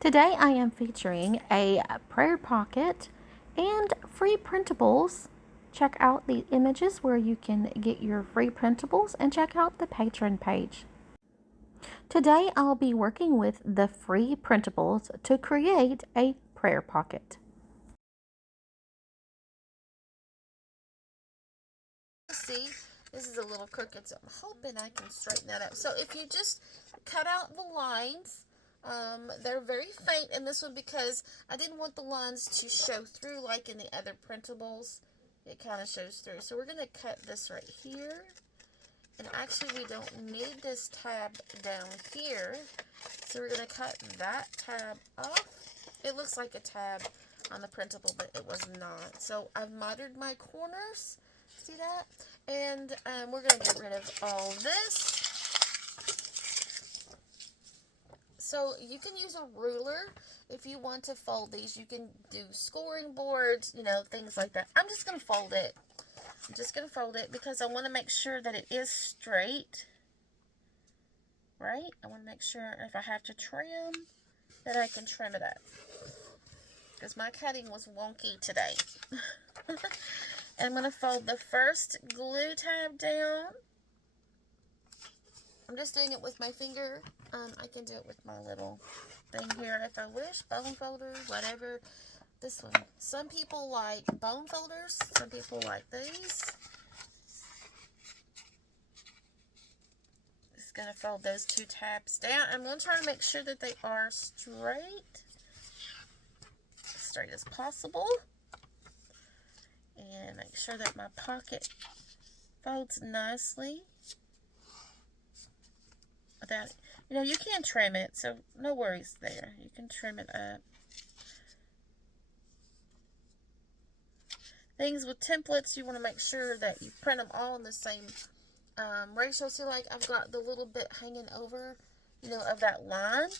Today I am featuring a prayer pocket and free printables. Check out the images where you can get your free printables and check out the Patreon page. Today I'll be working with the free printables to create a prayer pocket. See, this is a little crooked, so I'm hoping I can straighten that up. So if you just cut out the lines, they're very faint in this one because I didn't want the lines to show through like in the other printables. It kind of shows through. So we're going to cut this right here. And actually we don't need this tab down here. So we're going to cut that tab off. It looks like a tab on the printable, but it was not. So I've mitered my corners. See that? And we're going to get rid of all this. So you can use a ruler if you want to fold these. You can do scoring boards, you know, things like that. I'm just going to fold it. I'm just going to fold it because I want to make sure that it is straight. Right? I want to make sure if I have to trim, that I can trim it up. Because my cutting was wonky today. And I'm going to fold the first glue tab down. I'm just doing it with my finger. I can do it with my little thing here if I wish. Bone folder, whatever. This one. Some people like bone folders. Some people like these. Just going to fold those two tabs down. I'm going to try to make sure that they are straight. As straight as possible. And make sure that my pocket folds nicely. Without, you know, you can trim it, so no worries there. You can trim it up. Things with templates, you want to make sure that you print them all in the same ratio. So like I've got the little bit hanging over, you know, of that line.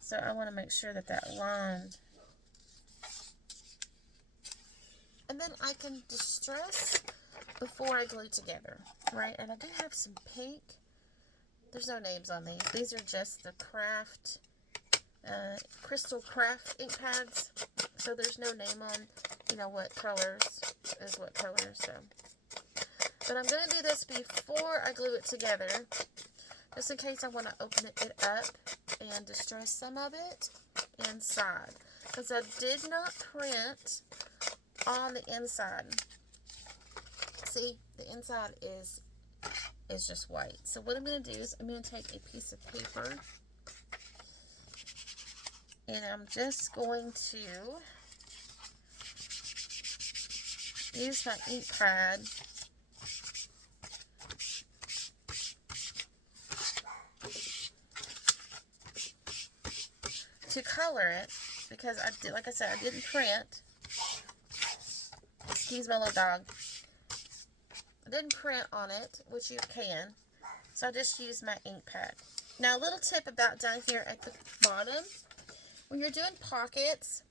So I want to make sure that that line. And then I can distress before I glue together, right? And I do have some pink. There's no names on these. These are just the craft, Crystal Craft ink pads. So there's no name on, you know, what colors is what colors. So. But I'm going to do this before I glue it together. Just in case I want to open it up and distress some of it inside. Because I did not print on the inside. See, the inside is just white. So what I'm going to do is I'm going to take a piece of paper and I'm just going to use my ink pad to color it because I did, like I said, I didn't print. Excuse my little dog. I didn't print on it, which you can. So I just used my ink pad. Now, a little tip about down here at the bottom. When you're doing pockets,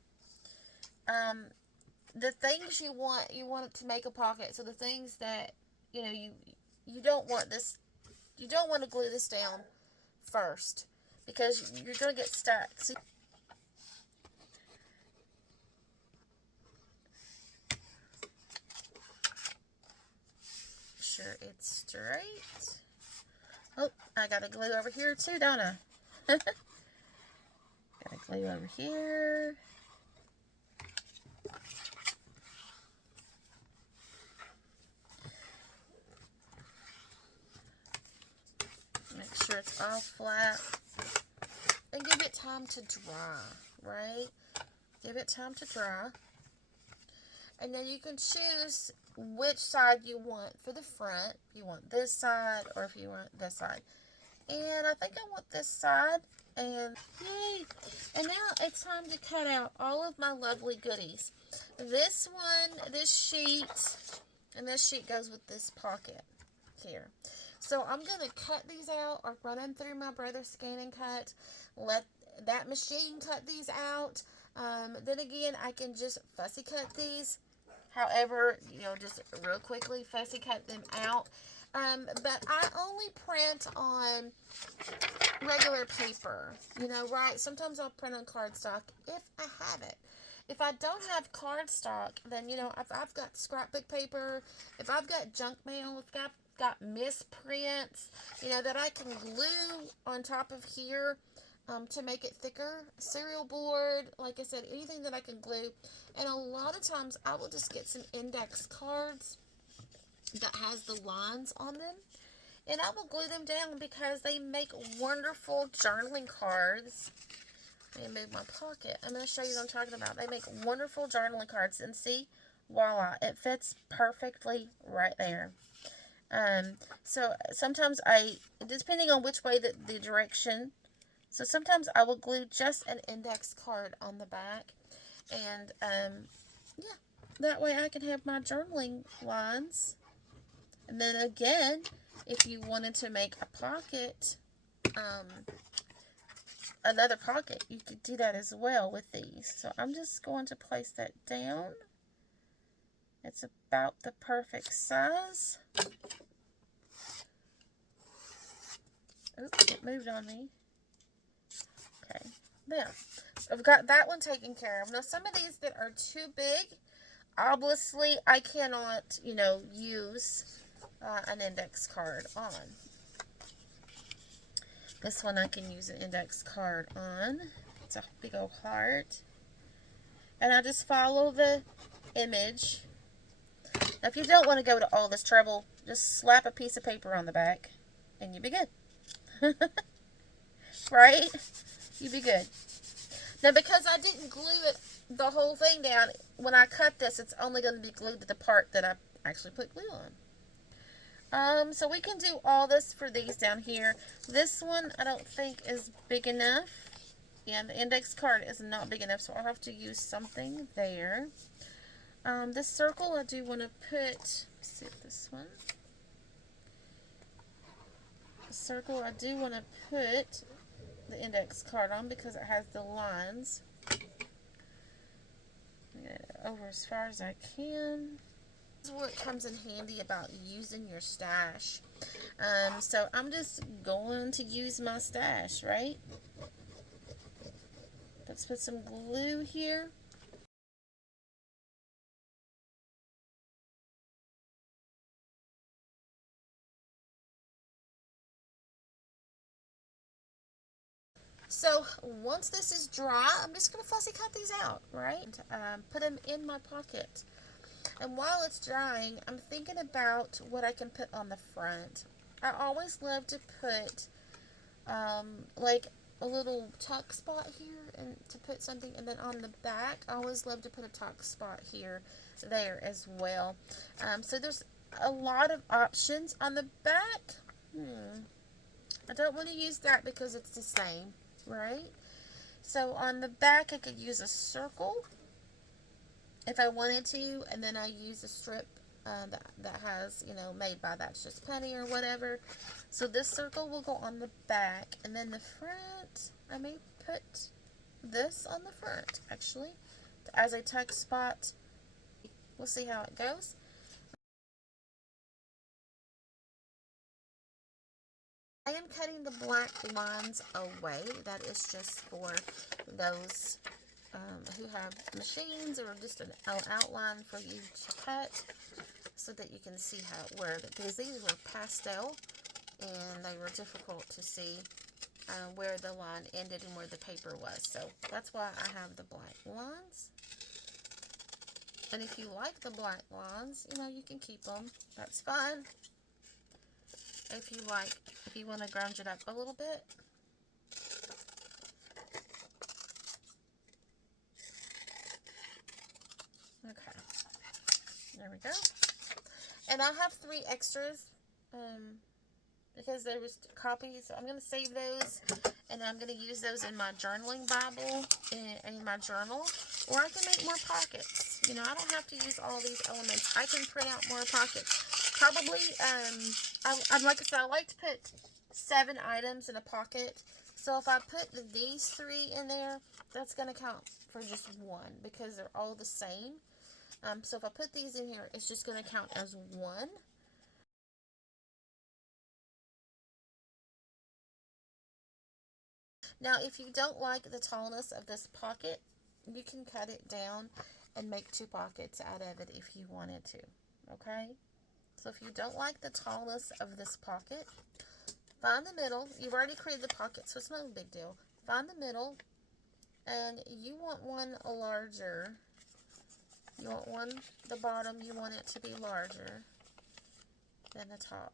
the things you want it to make a pocket. So the things that, you know, you don't want this, you don't want to glue this down first because you're going to get stuck. See? Sure it's straight. Oh, I got a glue over here too, don't I? Got a glue over here. Make sure it's all flat. And give it time to dry, right? Give it time to dry. And then you can choose which side you want for the front. If you want this side or if you want this side. And I think I want this side. And yay! And now it's time to cut out all of my lovely goodies. This one, this sheet, and this sheet goes with this pocket here. So I'm going to cut these out or run them through my Brother Scan and Cut. Let that machine cut these out. Then again, I can just fussy cut these. However, you know, just real quickly fussy cut them out. But I only print on regular paper, you know, right? Sometimes I'll print on cardstock if I have it. If I don't have cardstock, then, you know, if I've got scrapbook paper, if I've got junk mail, if I've got misprints, you know, that I can glue on top of here to make it thicker. Cereal board, like I said, anything that I can glue. And a lot of times I will just get some index cards that has the lines on them, and I will glue them down because they make wonderful journaling cards. Let me move my pocket. I'm going to show you what I'm talking about. They make wonderful journaling cards, and see, voila, it fits perfectly right there. So sometimes depending on which way the direction, so sometimes I will glue just an index card on the back, and yeah, that way I can have my journaling lines. And then again, if you wanted to make a pocket, another pocket, you could do that as well with these. So I'm just going to place that down. It's about the perfect size. Oops, it moved on me. Okay, there. I've got that one taken care of. Now, some of these that are too big, obviously, I cannot, you know, use an index card on. This one I can use an index card on. It's a big old heart. And I just follow the image. Now, if you don't want to go to all this trouble, just slap a piece of paper on the back and you'll be good. Right? You'll be good. Now, because I didn't glue it, the whole thing down, when I cut this, it's only going to be glued to the part that I actually put glue on. So we can do all this for these down here. This one I don't think is big enough. Yeah, the index card is not big enough, so I'll have to use something there. This circle I do want to put, let's see this one. The circle I do want to put the index card on because it has the lines. Get it over as far as I can. This is where it comes in handy about using your stash. So I'm just going to use my stash, right? Let's put some glue here. So once this is dry, I'm just going to fussy cut these out, right? Put them in my pocket. And while it's drying, I'm thinking about what I can put on the front. I always love to put like a little tuck spot here and to put something, and then on the back I always love to put a tuck spot here, there as well. So there's a lot of options on the back. I don't want to use that because it's the same, right? So on the back I could use a circle if I wanted to, and then I use a strip that has, you know, made by That's Just Penny or whatever. So this circle will go on the back, and then the front, I may put this on the front, actually, as a tuck spot. We'll see how it goes. I am cutting the black lines away. That is just for those who have machines, or just an outline for you to cut so that you can see where, because these were pastel and they were difficult to see where the line ended and where the paper was. So that's why I have the black lines. And if you like the black lines, you know, you can keep them. That's fine. If you want to grunge it up a little bit. Okay, there we go. And I have 3 extras because there was copies. So I'm going to save those, and I'm going to use those in my journaling Bible in my journal. Or I can make more pockets. You know, I don't have to use all these elements. I can print out more pockets. Probably, like I said, I like to put 7 items in a pocket. So if I put these 3 in there, that's going to count for just 1 because they're all the same. So if I put these in here, it's just going to count as 1. Now, if you don't like the tallness of this pocket, you can cut it down and make 2 pockets out of it if you wanted to, okay? So if you don't like the tallness of this pocket, find the middle. You've already created the pocket, so it's not a big deal. Find the middle, and you want one larger. You want one, the bottom, you want it to be larger than the top.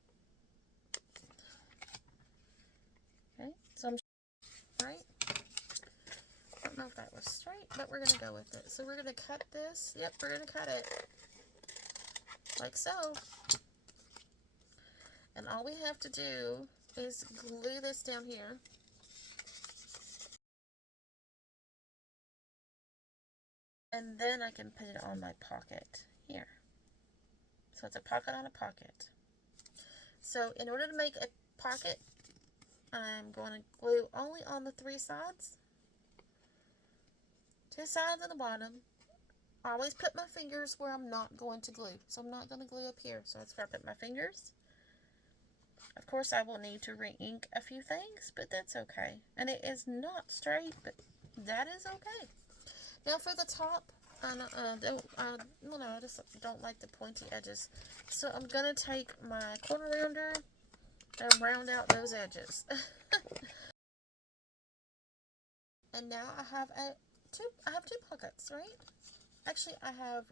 Okay, so I'm right. I don't know if that was straight, but we're going to go with it. So we're going to cut this. Yep, we're going to cut it like so. And all we have to do is glue this down here. And then I can put it on my pocket here. So it's a pocket on a pocket. So in order to make a pocket, I'm going to glue only on the 3 sides. 2 sides and the bottom. I always put my fingers where I'm not going to glue. So I'm not going to glue up here. So that's where I put my fingers. Of course, I will need to re-ink a few things, but that's okay. And it is not straight, but that is okay. Now for the top, I just don't like the pointy edges. So I'm going to take my corner rounder and round out those edges. And now I have two pockets, right? Actually, I have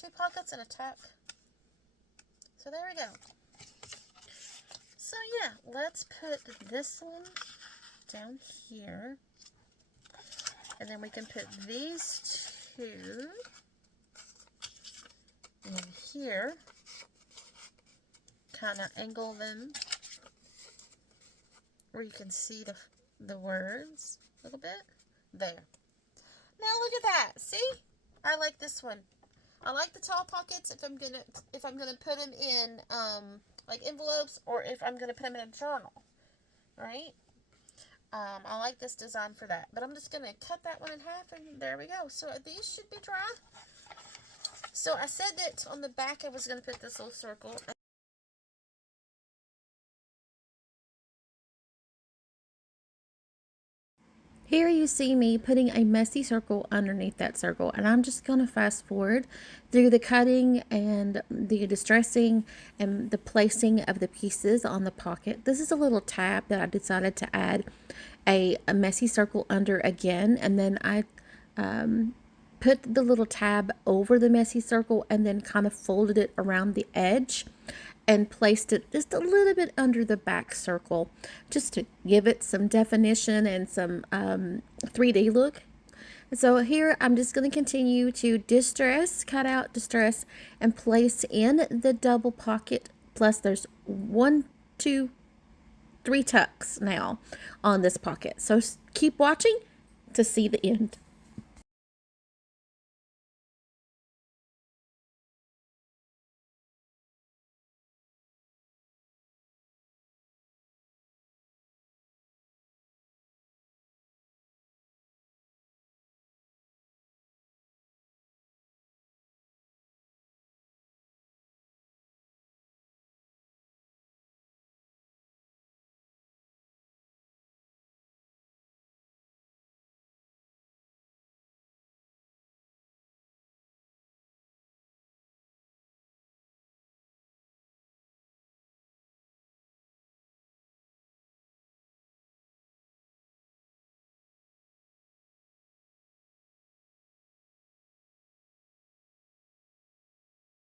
2 pockets and a tuck. So there we go. So yeah, let's put this one down here. And then we can put these 2 in here. Kind of angle them where you can see the words a little bit. There. Now look at that. See? I like this one. I like the tall pockets if I'm gonna put them in like envelopes, or if I'm gonna put them in a journal. Right? I like this design for that. But I'm just going to cut that one in half, and there we go. So these should be dry. So I said that on the back I was going to put this little circle. Here you see me putting a messy circle underneath that circle, and I'm just going to fast forward through the cutting and the distressing and the placing of the pieces on the pocket. This is a little tab that I decided to add a messy circle under again, and then I put the little tab over the messy circle and then kind of folded it around the edge and placed it just a little bit under the back circle, just to give it some definition and some 3D look. So here I'm just going to continue to cut out, distress, and place in the double pocket. Plus there's 1, 2, 3 tucks now on this pocket. So keep watching to see the end.